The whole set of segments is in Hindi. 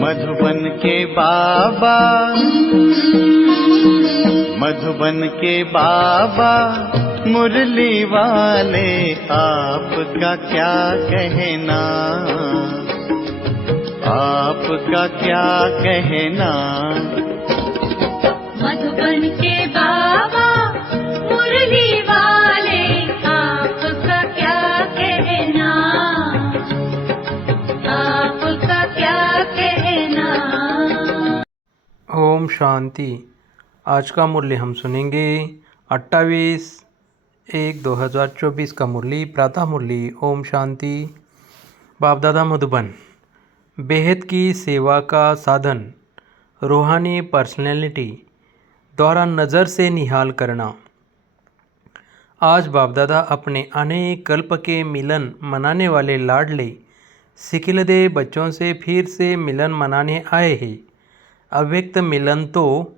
मधुबन के बाबा, मधुबन के बाबा मुरली वाले, आपका क्या कहना, आपका क्या कहना। मधुबन के बाबा मुरली वाले, आपका क्या कहना, आपका क्या कहना। ओम शांति। आज का मुरली हम सुनेंगे 28/1/2024 का मुरली, प्रातः मुरली। ओम शांति। बाप दादा मधुबन, बेहद की सेवा का साधन, रूहानी पर्सनैलिटी द्वारा नज़र से निहाल करना। आज बाप दादा अपने अनेक कल्प के मिलन मनाने वाले लाडले सिकिलदे बच्चों से फिर से मिलन मनाने आए हैं। अव्यक्त मिलन तो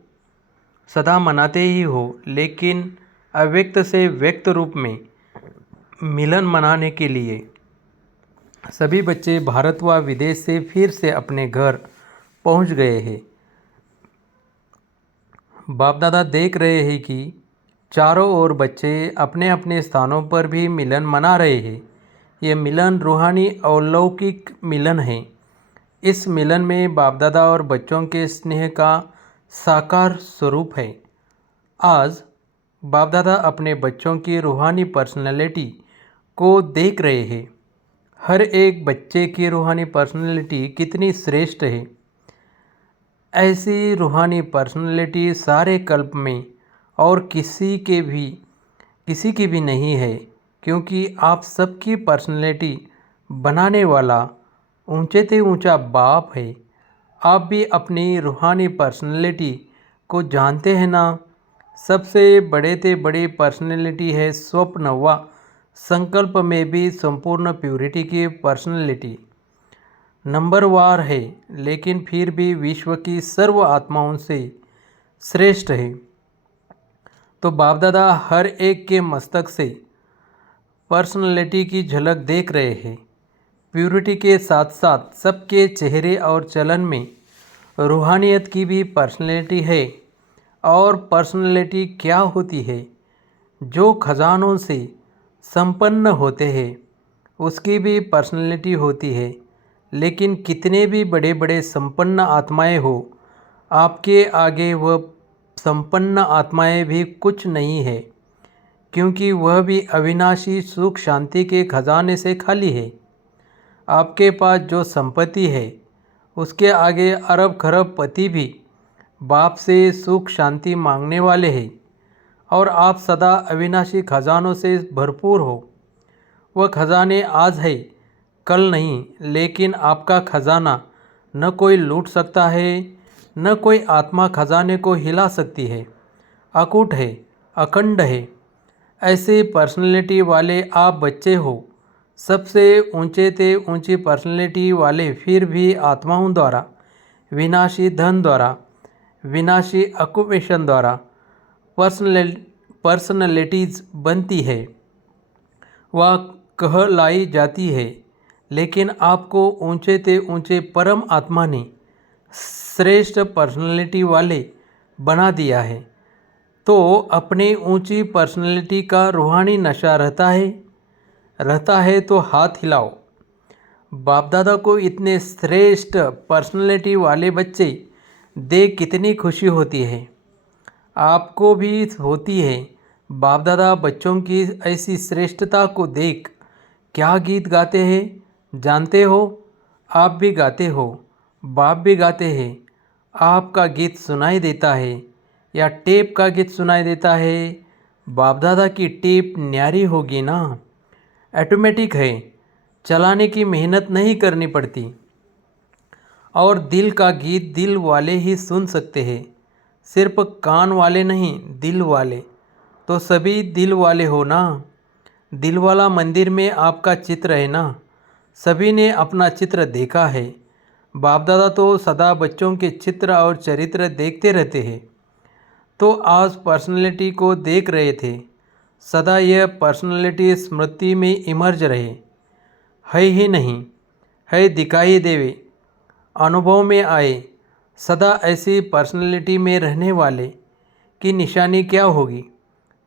सदा मनाते ही हो, लेकिन अव्यक्त से व्यक्त रूप में मिलन मनाने के लिए सभी बच्चे भारत व विदेश से फिर से अपने घर पहुंच गए हैं। बाप दादा देख रहे हैं कि चारों ओर बच्चे अपने अपने स्थानों पर भी मिलन मना रहे हैं। ये मिलन रूहानी अलौकिक मिलन है। इस मिलन में बाप दादा और बच्चों के स्नेह का साकार स्वरूप है। आज बाप दादा अपने बच्चों की रूहानी पर्सनैलिटी को देख रहे हैं। हर एक बच्चे की रूहानी पर्सनैलिटी कितनी श्रेष्ठ है। ऐसी रूहानी पर्सनैलिटी सारे कल्प में और किसी की भी नहीं है, क्योंकि आप सबकी पर्सनैलिटी बनाने वाला ऊंचे से ऊंचा बाप है। आप भी अपनी रूहानी पर्सनैलिटी को जानते हैं ना। सबसे बड़े से बड़ी पर्सनैलिटी है स्वप्न व संकल्प में भी संपूर्ण प्यूरिटी की पर्सनैलिटी नंबरवार है, लेकिन फिर भी विश्व की सर्व आत्माओं से श्रेष्ठ है। तो बाप दादा हर एक के मस्तक से पर्सनैलिटी की झलक देख रहे हैं। प्यूरिटी के साथ साथ सबके चेहरे और चलन में रूहानियत की भी पर्सनैलिटी है। और पर्सनैलिटी क्या होती है? जो खजानों से संपन्न होते हैं उसकी भी पर्सनैलिटी होती है। लेकिन कितने भी बड़े बड़े संपन्न आत्माएं हो, आपके आगे वह संपन्न आत्माएं भी कुछ नहीं है, क्योंकि वह भी अविनाशी सुख शांति के खजाने से खाली है। आपके पास जो संपत्ति है उसके आगे अरब खरब पति भी बाप से सुख शांति मांगने वाले हैं। और आप सदा अविनाशी खजानों से भरपूर हो। वह खजाने आज है, कल नहीं, लेकिन आपका खजाना न कोई लूट सकता है, न कोई आत्मा खजाने को हिला सकती है। अकूट है, अखंड है। ऐसे पर्सनैलिटी वाले आप बच्चे हो। सबसे ऊंचे से ऊंची पर्सनैलिटी वाले फिर भी आत्माओं द्वारा, विनाशी धन द्वारा, विनाशी ऑक्यूपेशन द्वारा पर्सनैलिटीज़ बनती है, वह कहलाई जाती है। लेकिन आपको ऊंचे से ऊंचे परम आत्मा ने श्रेष्ठ पर्सनैलिटी वाले बना दिया है। तो अपनी ऊंची पर्सनैलिटी का रूहानी नशा रहता है तो हाथ हिलाओ। बाप दादा को इतने श्रेष्ठ पर्सनैलिटी वाले बच्चे देख कितनी खुशी होती है। आपको भी होती है। बाप दादा बच्चों की ऐसी श्रेष्ठता को देख क्या गीत गाते हैं, जानते हो? आप भी गाते हो, बाप भी गाते हैं। आपका गीत सुनाई देता है या टेप का गीत सुनाई देता है? बाप दादा की टेप न्यारी होगी ना। ऑटोमेटिक है, चलाने की मेहनत नहीं करनी पड़ती। और दिल का गीत दिल वाले ही सुन सकते हैं, सिर्फ कान वाले नहीं, दिल वाले। तो सभी दिल वाले हो ना। दिल वाला मंदिर में आपका चित्र है ना। सभी ने अपना चित्र देखा है। बाप दादा तो सदा बच्चों के चित्र और चरित्र देखते रहते हैं। तो आज पर्सनैलिटी को देख रहे थे। सदा यह पर्सनैलिटी स्मृति में इमर्ज रहे। है ही नहीं, है दिखाई देवे। अनुभव में आए, सदा ऐसी पर्सनैलिटी में रहने वाले की निशानी क्या होगी?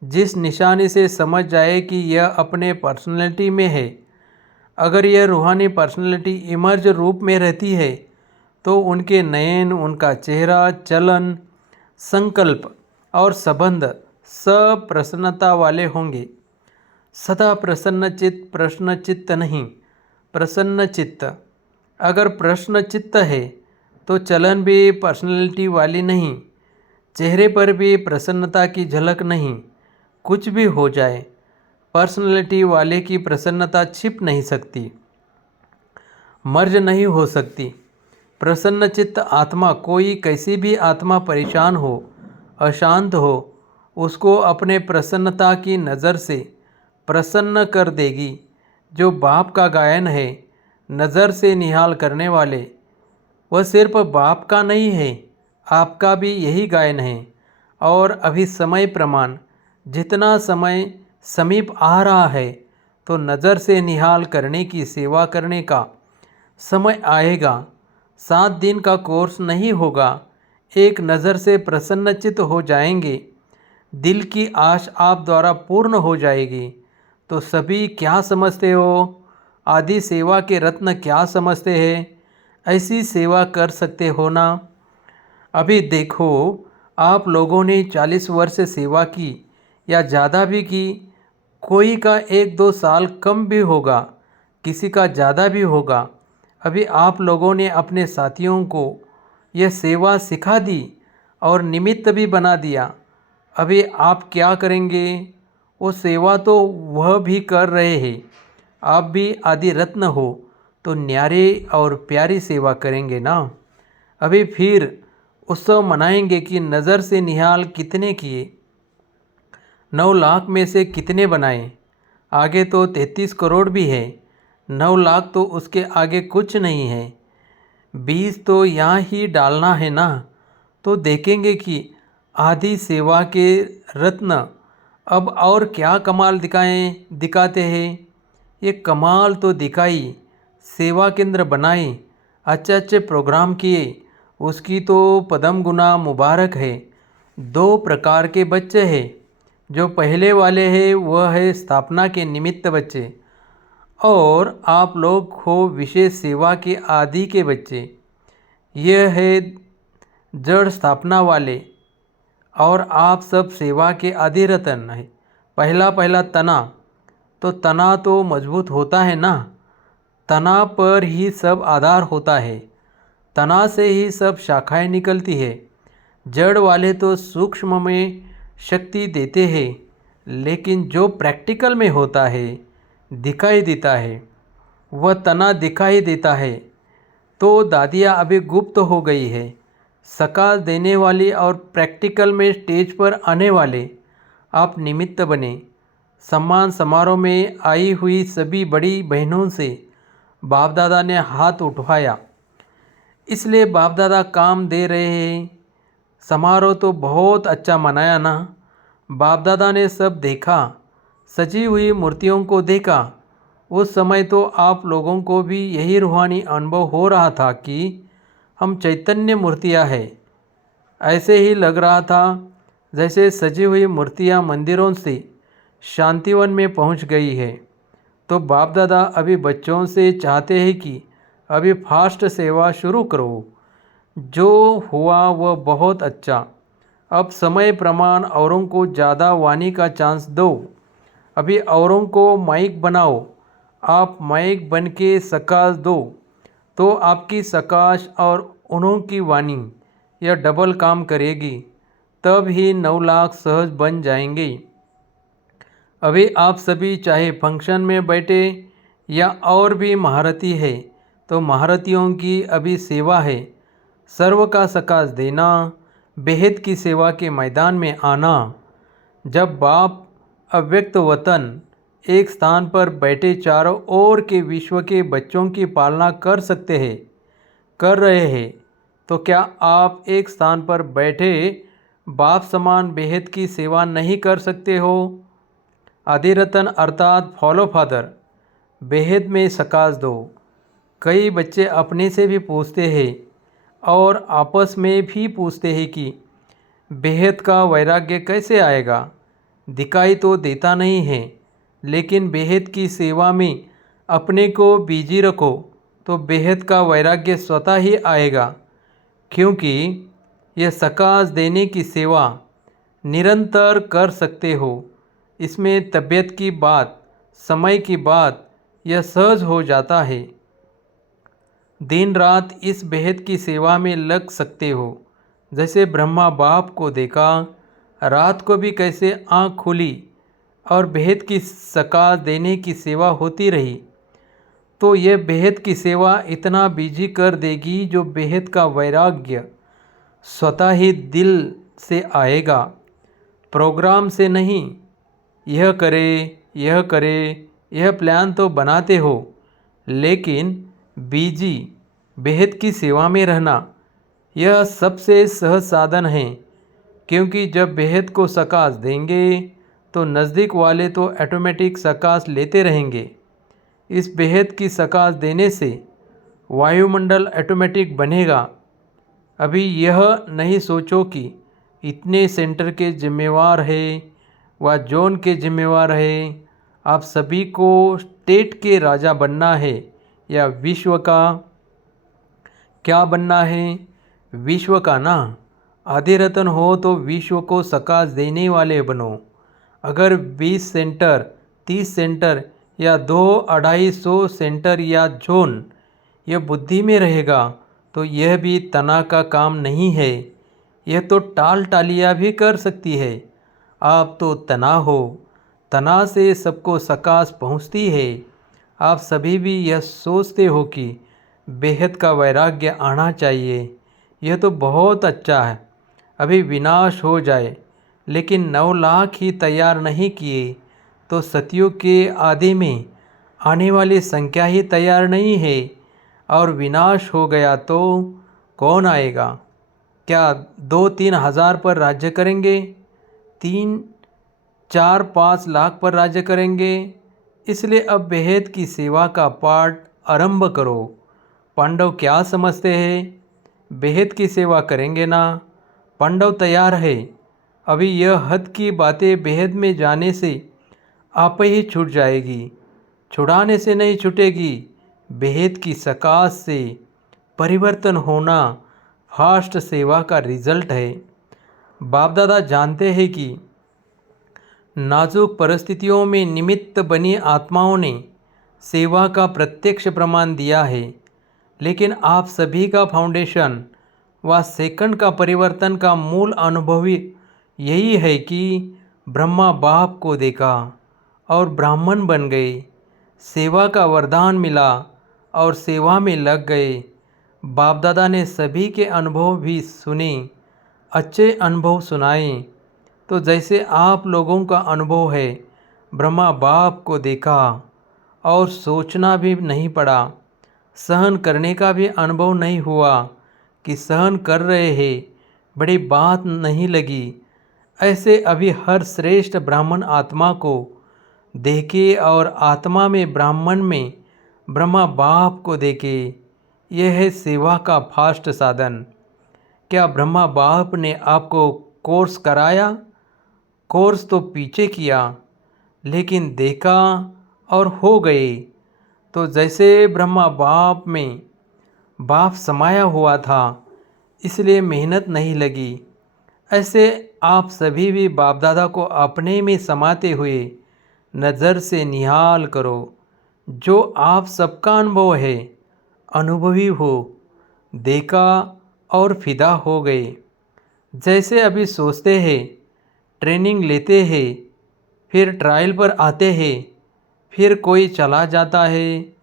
जिस निशानी से समझ जाए कि यह अपने पर्सनैलिटी में है। अगर यह रूहानी पर्सनैलिटी इमर्ज रूप में रहती है तो उनके नयन, उनका चेहरा, चलन, संकल्प और संबंध सब प्रसन्नता वाले होंगे। सदा प्रसन्न चित्त, प्रश्न चित्त नहीं, प्रसन्न चित्त। अगर प्रश्न चित्त है तो चलन भी पर्सनैलिटी वाली नहीं, चेहरे पर भी प्रसन्नता की झलक नहीं। कुछ भी हो जाए, पर्सनैलिटी वाले की प्रसन्नता छिप नहीं सकती, मर्ज नहीं हो सकती। प्रसन्न चित्त आत्मा, कोई कैसी भी आत्मा परेशान हो, अशांत हो, उसको अपने प्रसन्नता की नज़र से प्रसन्न कर देगी। जो बाप का गायन है, नज़र से निहाल करने वाले, वह सिर्फ बाप का नहीं है, आपका भी यही गायन है। और अभी समय प्रमाण, जितना समय समीप आ रहा है तो नज़र से निहाल करने की सेवा करने का समय आएगा। 7 दिन का कोर्स नहीं होगा, एक नज़र से प्रसन्नचित्त हो जाएंगे, दिल की आश आप द्वारा पूर्ण हो जाएगी। तो सभी क्या समझते हो? आदि सेवा के रत्न क्या समझते हैं? ऐसी सेवा कर सकते हो ना? अभी देखो, आप लोगों ने 40 वर्ष सेवा की या ज़्यादा भी की, कोई का 1-2 साल कम भी होगा, किसी का ज़्यादा भी होगा। अभी आप लोगों ने अपने साथियों को यह सेवा सिखा दी और निमित्त भी बना दिया। अभी आप क्या करेंगे? वो सेवा तो वह भी कर रहे हैं, आप भी आदि रत्न हो तो न्यारे और प्यारी सेवा करेंगे ना। अभी फिर उत्सव मनाएंगे कि नज़र से निहाल कितने किए, 9 लाख में से कितने बनाए। आगे तो 33 करोड़ भी है, 9 लाख तो उसके आगे कुछ नहीं है। 20 तो यहाँ ही डालना है ना। तो देखेंगे कि आदि सेवा के रत्न अब और क्या कमाल दिखाते हैं। ये कमाल तो दिखाई, सेवा केंद्र बनाए, अच्छे प्रोग्राम किए, उसकी तो पदम गुना मुबारक है। 2 प्रकार के बच्चे हैं। जो पहले वाले हैं वह है स्थापना के निमित्त बच्चे, और आप लोग हो विशेष सेवा के आदि के बच्चे। यह है जड़ स्थापना वाले, और आप सब सेवा के आदि रतन है। पहला तना तो मजबूत होता है ना, तना पर ही सब आधार होता है, तना से ही सब शाखाएं निकलती है। जड़ वाले तो सूक्ष्म में शक्ति देते हैं, लेकिन जो प्रैक्टिकल में होता है, दिखाई देता है, वह तना दिखाई देता है। तो दादियाँ अभी गुप्त हो गई है। सकाल देने वाली और प्रैक्टिकल में स्टेज पर आने वाले आप निमित्त बने। सम्मान समारोह में आई हुई सभी बड़ी बहनों से बाप दादा ने हाथ उठवाया, इसलिए बाप दादा काम दे रहे हैं। समारोह तो बहुत अच्छा मनाया ना। बाप दादा ने सब देखा, सजी हुई मूर्तियों को देखा। उस समय तो आप लोगों को भी यही रूहानी अनुभव हो रहा था कि हम चैतन्य मूर्तियाँ हैं। ऐसे ही लग रहा था जैसे सजी हुई मूर्तियाँ मंदिरों से शांतिवन में पहुंच गई है। तो बाप दादा अभी बच्चों से चाहते हैं कि अभी फास्ट सेवा शुरू करो। जो हुआ वह बहुत अच्छा। अब समय प्रमाण औरों को ज़्यादा वाणी का चांस दो। अभी औरों को माइक बनाओ, आप माइक बन के सकाश दो, तो आपकी सकाश और उन्हों की वाणी यह डबल काम करेगी। तब ही 9 लाख सहज बन जाएंगे। अभी आप सभी चाहे फंक्शन में बैठे या और भी महारथी है, तो महारथियों की अभी सेवा है। सर्व का सकाश देना, बेहद की सेवा के मैदान में आना। जब बाप अव्यक्त वतन एक स्थान पर बैठे चारों ओर के विश्व के बच्चों की पालना कर सकते हैं, कर रहे हैं, तो क्या आप एक स्थान पर बैठे बाप समान बेहद की सेवा नहीं कर सकते हो? आदि रतन अर्थात फॉलो फादर, बेहद में सकाश दो। कई बच्चे अपने से भी पूछते हैं और आपस में भी पूछते हैं कि बेहद का वैराग्य कैसे आएगा। दिखाई तो देता नहीं है, लेकिन बेहद की सेवा में अपने को बिजी रखो तो बेहद का वैराग्य स्वतः ही आएगा, क्योंकि यह सकाश देने की सेवा निरंतर कर सकते हो। इसमें तबीयत की बात, समय की बात, यह सहज हो जाता है। दिन रात इस बेहद की सेवा में लग सकते हो। जैसे ब्रह्मा बाप को देखा, रात को भी कैसे आँख खुली और बेहद की सकाश देने की सेवा होती रही, तो यह बेहद की सेवा इतना बिजी कर देगी जो बेहद का वैराग्य स्वतः ही दिल से आएगा, प्रोग्राम से नहीं। यह करे, यह करे, यह प्लान तो बनाते हो, लेकिन बिजी बेहद की सेवा में रहना यह सबसे सहज साधन है, क्योंकि जब बेहद को सकाश देंगे तो नज़दीक वाले तो ऑटोमेटिक सकाश लेते रहेंगे। इस बेहद की सकाश देने से वायुमंडल ऑटोमेटिक बनेगा। अभी यह नहीं सोचो कि इतने सेंटर के जिम्मेवार है व जोन के जिम्मेवार है। आप सभी को स्टेट के राजा बनना है या विश्व का क्या बनना है? विश्व का ना। आधे रतन हो तो विश्व को सकाश देने वाले बनो। अगर 20 सेंटर, 30 सेंटर या 200-250 सेंटर या जोन यह बुद्धि में रहेगा तो यह भी तना का काम नहीं है। यह तो टाल टालियाँ भी कर सकती है। आप तो तना हो, तना से सबको सकाश पहुँचती है। आप सभी भी यह सोचते हो कि बेहद का वैराग्य आना चाहिए। यह तो बहुत अच्छा है, अभी विनाश हो जाए, लेकिन 9 लाख ही तैयार नहीं किए तो सतयुग के आदि में आने वाली संख्या ही तैयार नहीं है, और विनाश हो गया तो कौन आएगा? क्या 2-3 हज़ार पर राज्य करेंगे? 3-4-5 लाख पर राज्य करेंगे? इसलिए अब बेहद की सेवा का पाठ आरंभ करो। पांडव क्या समझते हैं? बेहद की सेवा करेंगे ना? पांडव तैयार है। अभी यह हद की बातें बेहद में जाने से आप ही छूट जाएगी, छुड़ाने से नहीं छूटेगी। बेहद की सकाश से परिवर्तन होना फास्ट सेवा का रिजल्ट है। बाप दादा जानते हैं कि नाजुक परिस्थितियों में निमित्त बनी आत्माओं ने सेवा का प्रत्यक्ष प्रमाण दिया है, लेकिन आप सभी का फाउंडेशन व सेकंड का परिवर्तन का मूल अनुभवी यही है कि ब्रह्मा बाप को देखा और ब्राह्मण बन गए, सेवा का वरदान मिला और सेवा में लग गए। बाप दादा ने सभी के अनुभव भी सुने, अच्छे अनुभव सुनाए। तो जैसे आप लोगों का अनुभव है, ब्रह्मा बाप को देखा और सोचना भी नहीं पड़ा, सहन करने का भी अनुभव नहीं हुआ कि सहन कर रहे हैं, बड़ी बात नहीं लगी। ऐसे अभी हर श्रेष्ठ ब्राह्मण आत्मा को देखे और आत्मा में ब्राह्मण में ब्रह्मा बाप को देखे। यह है सेवा का फास्ट साधन। क्या ब्रह्मा बाप ने आपको कोर्स कराया? कोर्स तो पीछे किया, लेकिन देखा और हो गए। तो जैसे ब्रह्मा बाप में बाप समाया हुआ था, इसलिए मेहनत नहीं लगी, ऐसे आप सभी भी बाप दादा को अपने में समाते हुए नज़र से निहाल करो। जो आप सबका अनुभव है, अनुभवी हो, देखा और फिदा हो गए। जैसे अभी सोचते हैं, ट्रेनिंग लेते हैं, फिर ट्रायल पर आते हैं, फिर कोई चला जाता है,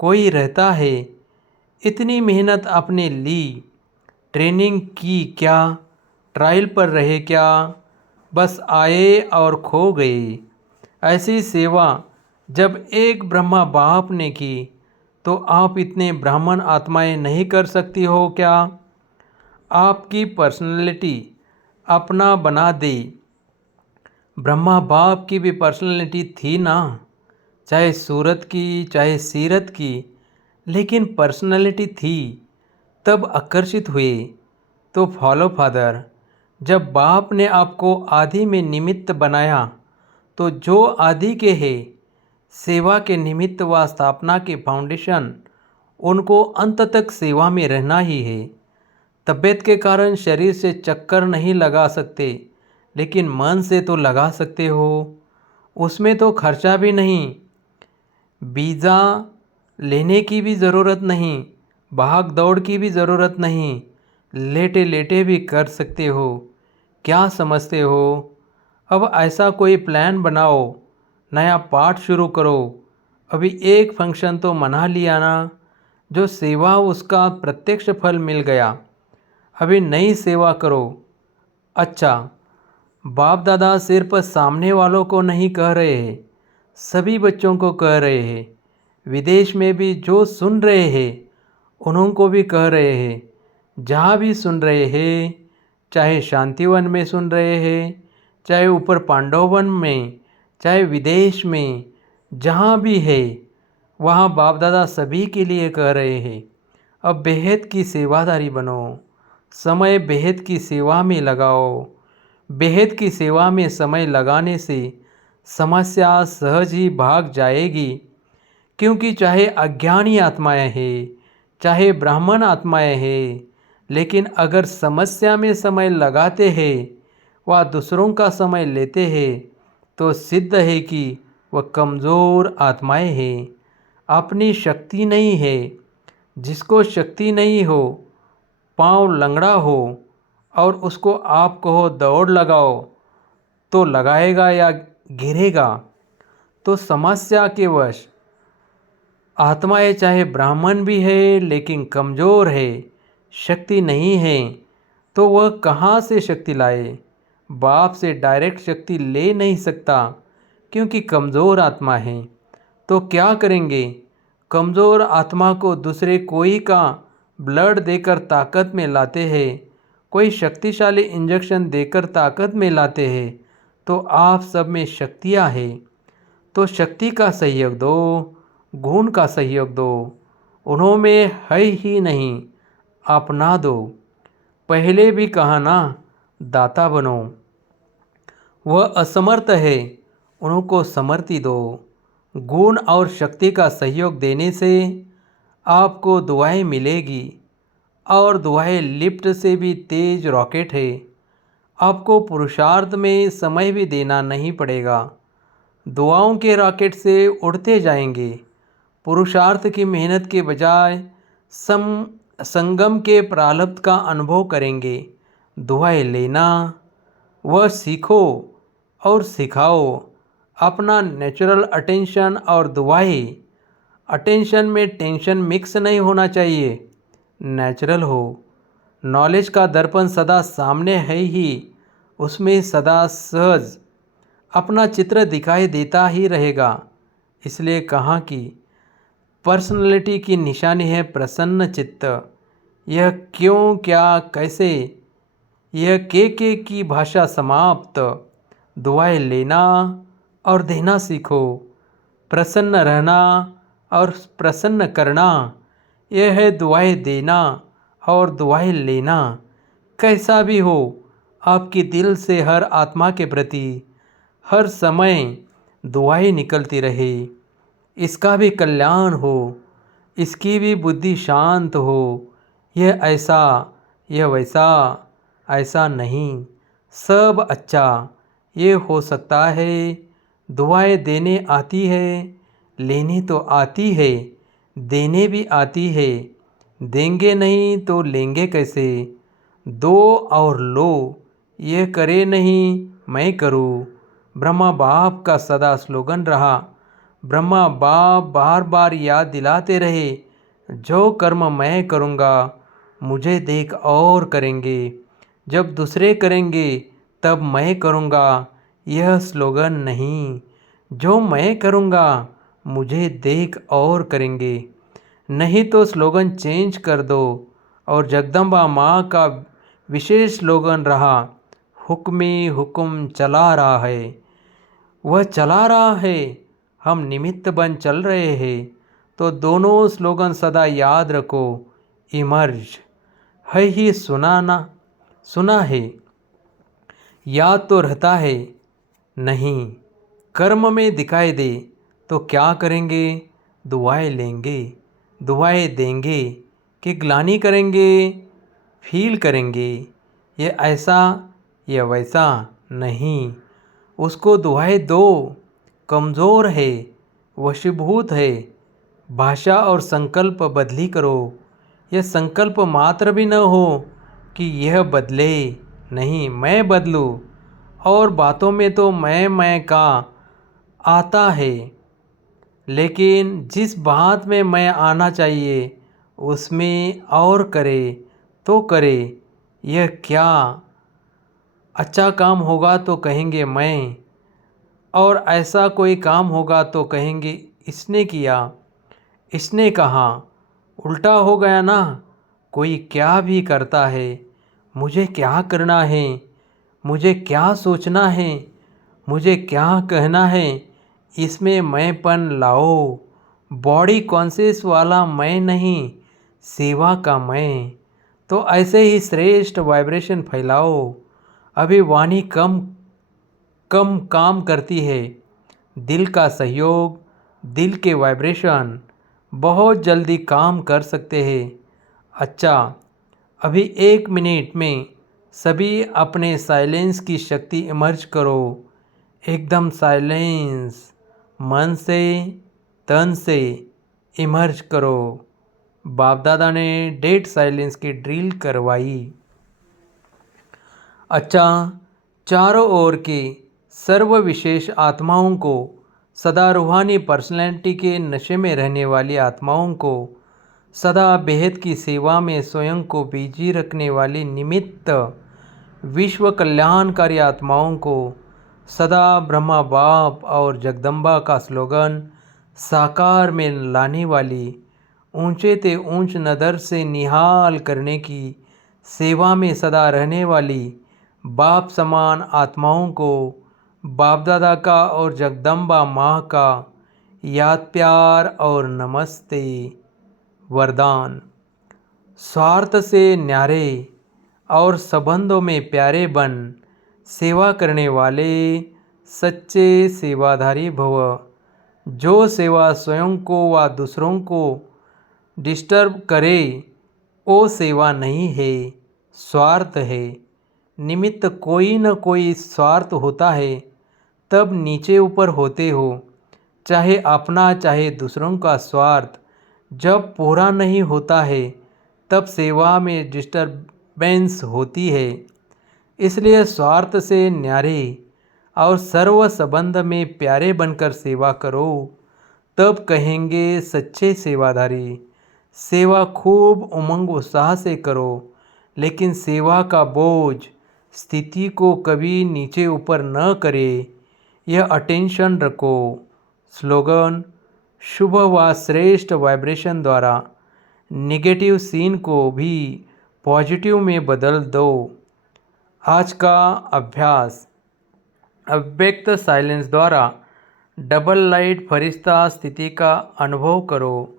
कोई रहता है। इतनी मेहनत आपने ली, ट्रेनिंग की क्या, ट्रायल पर रहे क्या, बस आए और खो गए। ऐसी सेवा जब एक ब्रह्मा बाप ने की, तो आप इतने ब्राह्मण आत्माएं नहीं कर सकती हो क्या? आपकी पर्सनैलिटी अपना बना दे। ब्रह्मा बाप की भी पर्सनैलिटी थी ना, चाहे सूरत की चाहे सीरत की, लेकिन पर्सनालिटी थी तब आकर्षित हुए। तो फॉलो फादर, जब बाप ने आपको आदि में निमित्त बनाया तो जो आदि के है सेवा के निमित्त व स्थापना के फाउंडेशन, उनको अंत तक सेवा में रहना ही है। तबीयत के कारण शरीर से चक्कर नहीं लगा सकते, लेकिन मन से तो लगा सकते हो। उसमें तो खर्चा भी नहीं, वीज़ा लेने की भी ज़रूरत नहीं, भाग दौड़ की भी ज़रूरत नहीं, लेटे लेटे भी कर सकते हो। क्या समझते हो? अब ऐसा कोई प्लान बनाओ, नया पाठ शुरू करो। अभी एक फंक्शन तो मना लिया ना, जो सेवा उसका प्रत्यक्ष फल मिल गया। अभी नई सेवा करो। अच्छा, बाप दादा सिर्फ सामने वालों को नहीं कह रहे हैं, सभी बच्चों को कह रहे हैं। विदेश में भी जो सुन रहे हैं उन्हों को भी कह रहे हैं। जहाँ भी सुन रहे हैं, चाहे शांतिवन में सुन रहे हैं, चाहे ऊपर पांडववन में, चाहे विदेश में, जहाँ भी है वहाँ बाप दादा सभी के लिए कह रहे हैं, अब बेहद की सेवादारी बनो। समय बेहद की सेवा में लगाओ। बेहद की सेवा में समय लगाने से समस्या सहज ही भाग जाएगी। क्योंकि चाहे अज्ञानी आत्माएं हैं, चाहे ब्राह्मण आत्माएं हैं, लेकिन अगर समस्या में समय लगाते हैं व दूसरों का समय लेते हैं तो सिद्ध है कि वह कमज़ोर आत्माएं हैं, अपनी शक्ति नहीं है। जिसको शक्ति नहीं हो, पाँव लंगड़ा हो और उसको आप कहो दौड़ लगाओ तो लगाएगा या गिरेगा। तो समस्या के वश आत्माएं चाहे ब्राह्मण भी है लेकिन कमज़ोर है, शक्ति नहीं है, तो वह कहाँ से शक्ति लाए? बाप से डायरेक्ट शक्ति ले नहीं सकता क्योंकि कमज़ोर आत्मा है। तो क्या करेंगे? कमज़ोर आत्मा को दूसरे कोई का ब्लड देकर ताकत में लाते हैं, कोई शक्तिशाली इंजेक्शन देकर ताकत में लाते हैं। तो आप सब में शक्तियाँ हैं, तो शक्ति का सहयोग दो, गुण का सहयोग दो। उन्हों में है ही नहीं, अपना दो। पहले भी कहा ना, दाता बनो। वह असमर्थ है, उनको समर्थी दो। गुण और शक्ति का सहयोग देने से आपको दुआएं मिलेगी, और दुआएं लिफ्ट से भी तेज रॉकेट है। आपको पुरुषार्थ में समय भी देना नहीं पड़ेगा, दुआओं के रॉकेट से उड़ते जाएंगे। पुरुषार्थ की मेहनत के बजाय संगम के प्रारब्ध का अनुभव करेंगे। दुआएं लेना वह सीखो और सिखाओ। अपना नेचुरल अटेंशन और दुआएं, अटेंशन में टेंशन मिक्स नहीं होना चाहिए, नेचुरल हो। नॉलेज का दर्पण सदा सामने है ही, उसमें सदा सहज अपना चित्र दिखाई देता ही रहेगा। इसलिए कहा कि पर्सनैलिटी की निशानी है प्रसन्न चित्त। यह क्यों, क्या, कैसे, यह के की भाषा समाप्त। दुआएं लेना और देना सीखो। प्रसन्न रहना और प्रसन्न करना, यह है दुआएं देना और दुआएं लेना। कैसा भी हो, आपके दिल से हर आत्मा के प्रति हर समय दुआएं निकलती रहे। इसका भी कल्याण हो, इसकी भी बुद्धि शांत हो। यह ऐसा, यह वैसा, ऐसा नहीं, सब अच्छा ये हो सकता है। दुआएं देने आती है, लेने तो आती है, देने भी आती है। देंगे नहीं तो लेंगे कैसे? दो और लो, ये करे नहीं मैं करूँ। ब्रह्मा बाप का सदा स्लोगन रहा। ब्रह्मा बाप बार बार याद दिलाते रहे, जो कर्म मैं करूँगा मुझे देख और करेंगे, जब दूसरे करेंगे तब मैं करूँगा। यह स्लोगन नहीं, जो मैं करूँगा मुझे देख और करेंगे। नहीं तो स्लोगन चेंज कर दो। और जगदम्बा माँ का विशेष स्लोगन रहा, हुक्मी हुक्म चला रहा है। वह चला रहा है, हम निमित्त बन चल रहे हैं। तो दोनों स्लोगन सदा याद रखो। इमर्ज है ही सुना है, याद तो रहता है नहीं, कर्म में दिखाई दे तो क्या करेंगे, दुआएं देंगे कि ग्लानि करेंगे, फील करेंगे ये ऐसा ये वैसा नहीं, उसको दुआएं दो, कमज़ोर है, वशीभूत है। भाषा और संकल्प बदली करो, यह संकल्प मात्र भी न हो कि यह बदले, नहीं मैं बदलूं। और बातों में तो मैं का आता है, लेकिन जिस बात में मैं आना चाहिए उसमें और करे तो करे। यह क्या अच्छा काम होगा तो कहेंगे मैं, और ऐसा कोई काम होगा तो कहेंगे इसने किया, इसने कहा। उल्टा हो गया ना। कोई क्या भी करता है, मुझे क्या करना है, मुझे क्या सोचना है, मुझे क्या कहना है, इसमें मैंपन लाओ। बॉडी कॉन्शियस वाला मैं नहीं, सेवा का मैं। तो ऐसे ही श्रेष्ठ वाइब्रेशन फैलाओ। अभी वाणी कम काम करती है, दिल का सहयोग, दिल के वाइब्रेशन बहुत जल्दी काम कर सकते हैं। अच्छा, अभी 1 मिनट में सभी अपने साइलेंस की शक्ति इमर्ज करो। एकदम साइलेंस, मन से तन से इमर्ज करो। बाप दादा ने डेड साइलेंस की ड्रिल करवाई। अच्छा, चारों ओर के सर्व विशेष आत्माओं को, सदा रूहानी पर्सनैलिटी के नशे में रहने वाली आत्माओं को, सदा बेहद की सेवा में स्वयं को बिजी रखने वाली निमित्त विश्व कल्याणकारी आत्माओं को, सदा ब्रह्मा बाप और जगदम्बा का स्लोगन साकार में लाने वाली, ऊंचे ते ऊंच नदर से निहाल करने की सेवा में सदा रहने वाली बाप समान आत्माओं को बाप दादा का और जगदम्बा माँ का याद प्यार और नमस्ते। वरदान। स्वार्थ से न्यारे और संबंधों में प्यारे बन सेवा करने वाले सच्चे सेवाधारी भव। जो सेवा स्वयं को व दूसरों को डिस्टर्ब करे वो सेवा नहीं है, स्वार्थ है। निमित्त कोई न कोई स्वार्थ होता है, तब नीचे ऊपर होते हो। चाहे अपना चाहे दूसरों का स्वार्थ जब पूरा नहीं होता है तब सेवा में डिस्टर्बेंस होती है। इसलिए स्वार्थ से न्यारे और सर्व संबंध में प्यारे बनकर सेवा करो, तब कहेंगे सच्चे सेवाधारी। सेवा खूब उमंग उत्साह से करो, लेकिन सेवा का बोझ स्थिति को कभी नीचे ऊपर न करे, यह अटेंशन रखो। स्लोगन। शुभ व श्रेष्ठ वाइब्रेशन द्वारा नेगेटिव सीन को भी पॉजिटिव में बदल दो। आज का अभ्यास। अव्यक्त साइलेंस द्वारा डबल लाइट फरिश्ता स्थिति का अनुभव करो।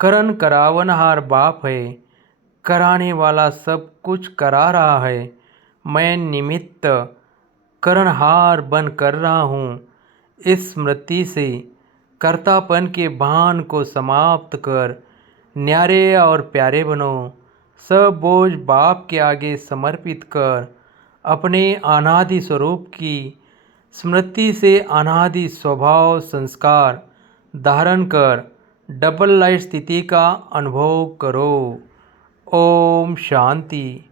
करण करावनहार बाप है, कराने वाला सब कुछ करा रहा है। मैं निमित्त करणहार बन कर रहा हूँ। इस स्मृति से कर्तापन के भान को समाप्त कर न्यारे और प्यारे बनो। सब बोझ बाप के आगे समर्पित कर अपने अनादि स्वरूप की स्मृति से अनादि स्वभाव संस्कार धारण कर डबल लाइट स्थिति का अनुभव करो। ओम शांति,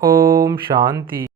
ओम शांति।